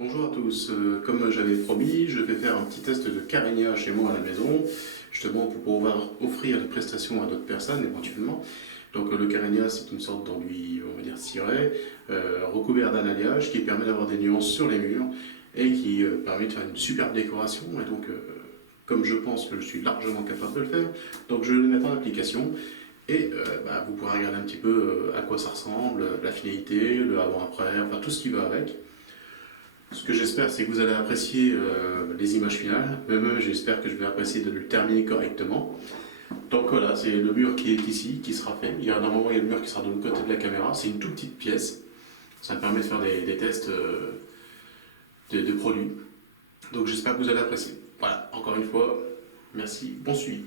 Bonjour à tous, comme j'avais promis, je vais faire un petit test de Carigna chez moi à la maison, justement pour pouvoir offrir des prestations à d'autres personnes éventuellement. Donc le Carigna, c'est une sorte d'enduit, on va dire ciré, recouvert d'un alliage qui permet d'avoir des nuances sur les murs et qui permet de faire une superbe décoration. Et donc comme je pense que je suis largement capable de le faire, donc je vais le mettre en application et vous pourrez regarder un petit peu à quoi ça ressemble, la finalité, le avant-après, enfin tout ce qui va avec. Ce que j'espère, c'est que vous allez apprécier les images finales. Même j'espère que je vais apprécier de le terminer correctement. Donc voilà, c'est le mur qui est ici, qui sera fait. Normalement, il y a le mur qui sera de l'autre côté de la caméra. C'est une toute petite pièce. Ça me permet de faire des tests de produits. Donc j'espère que vous allez apprécier. Voilà, encore une fois, merci, bon suivi.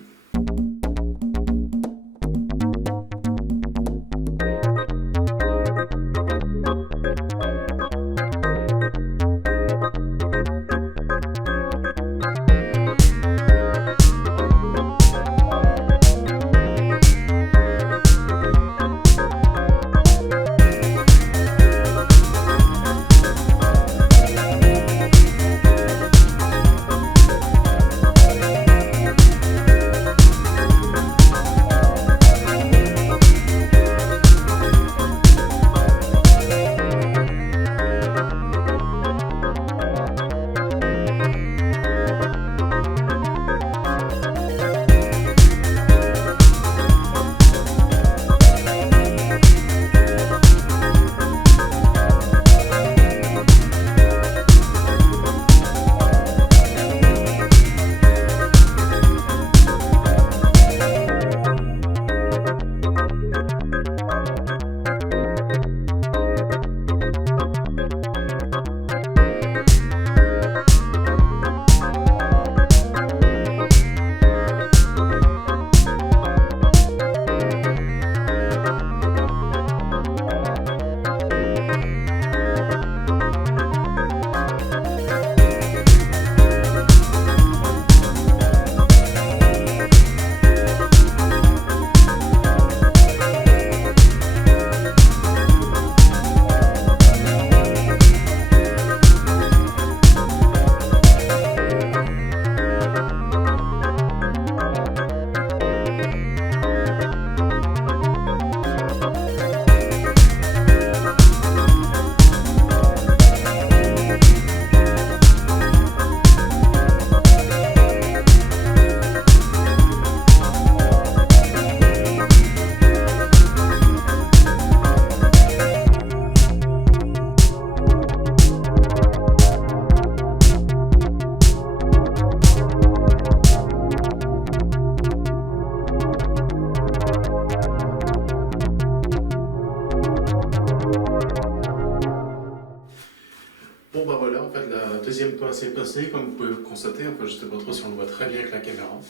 Bon bah voilà, en fait la deuxième passe est passée, comme vous pouvez le constater, enfin je sais pas trop si on le voit très bien avec la caméra.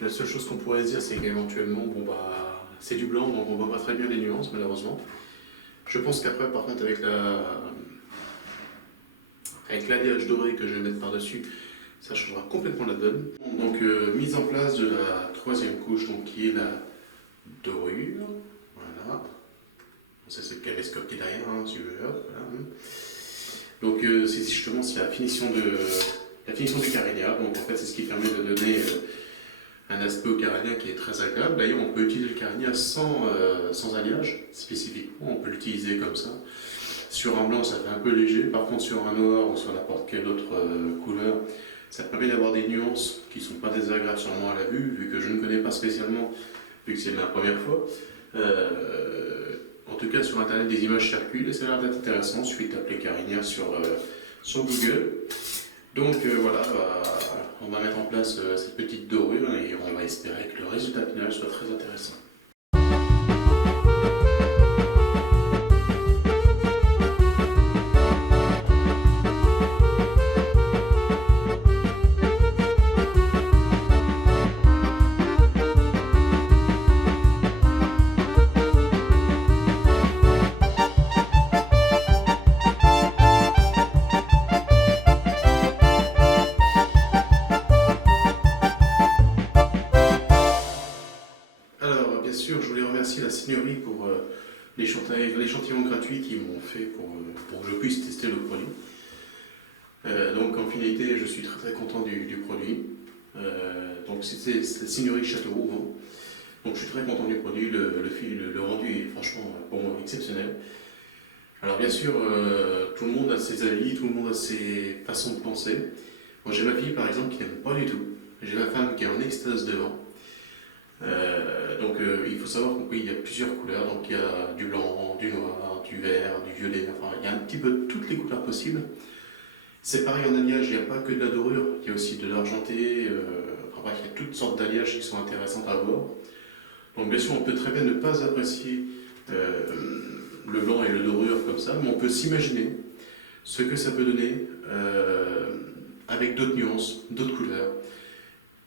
La seule chose qu'on pourrait se dire, c'est qu'éventuellement, c'est du blanc, donc on voit pas très bien les nuances malheureusement. Je pense qu'après, par contre, avec l'alliage doré que je vais mettre par-dessus, ça changera complètement la donne. Donc mise en place de la troisième couche, donc qui est la dorure, voilà. Ça c'est le caméscope qui est derrière, hein, si tu veux, voilà. Donc c'est justement la finition du Carigna. Donc en fait c'est ce qui permet de donner un aspect au Carigna qui est très agréable. D'ailleurs on peut utiliser le Carigna sans alliage spécifiquement, on peut l'utiliser comme ça. Sur un blanc ça fait un peu léger, par contre sur un noir ou sur n'importe quelle autre couleur, ça permet d'avoir des nuances qui ne sont pas désagréables sur moi à la vue, vu que je ne connais pas spécialement, vu que c'est ma première fois. En tout cas, sur Internet, des images circulent et ça a l'air d'être intéressant. Il suffit de taper Carigna sur Google. Donc voilà, on va mettre en place cette petite dorure et on va espérer que le résultat final soit très intéressant. Bien sûr, je voulais remercier la Signorie pour l'échantillon gratuit qu'ils m'ont fait pour que je puisse tester le produit. Donc en finalité, je suis très très content du produit. Donc c'est la Signorie Châteauroux, hein. Donc je suis très content du produit, le rendu est franchement pour moi exceptionnel. Alors bien sûr, tout le monde a ses avis, tout le monde a ses façons de penser. Moi j'ai ma fille par exemple qui n'aime pas du tout. J'ai ma femme qui est en extase devant. Il faut savoir qu'il y a plusieurs couleurs, donc il y a du blanc, du noir, du vert, du violet, enfin il y a un petit peu toutes les couleurs possibles. C'est pareil en alliage, il n'y a pas que de la dorure, il y a aussi de l'argenté, enfin bref, il y a toutes sortes d'alliages qui sont intéressantes à voir. Donc bien sûr on peut très bien ne pas apprécier le blanc et le dorure comme ça, mais on peut s'imaginer ce que ça peut donner avec d'autres nuances, d'autres couleurs,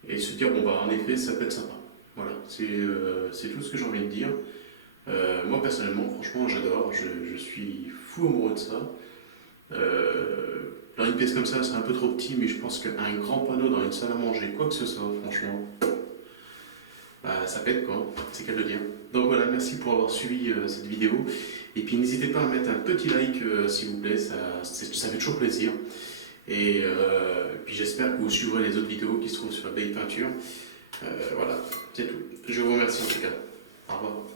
et se dire bon bah en effet ça peut être sympa. Voilà, c'est tout ce que j'ai envie de dire. Moi personnellement, franchement j'adore, je suis fou amoureux de ça. Dans une pièce comme ça, c'est un peu trop petit, mais je pense qu'un grand panneau dans une salle à manger, quoi que ce soit, franchement, bah, ça pète quoi, c'est qu'à le dire. Donc voilà, merci pour avoir suivi cette vidéo. Et puis n'hésitez pas à mettre un petit like s'il vous plaît, ça fait toujours plaisir. Et puis j'espère que vous suivrez les autres vidéos qui se trouvent sur la Belle Peinture. Voilà, c'est tout. Je vous remercie en tout cas. Au revoir.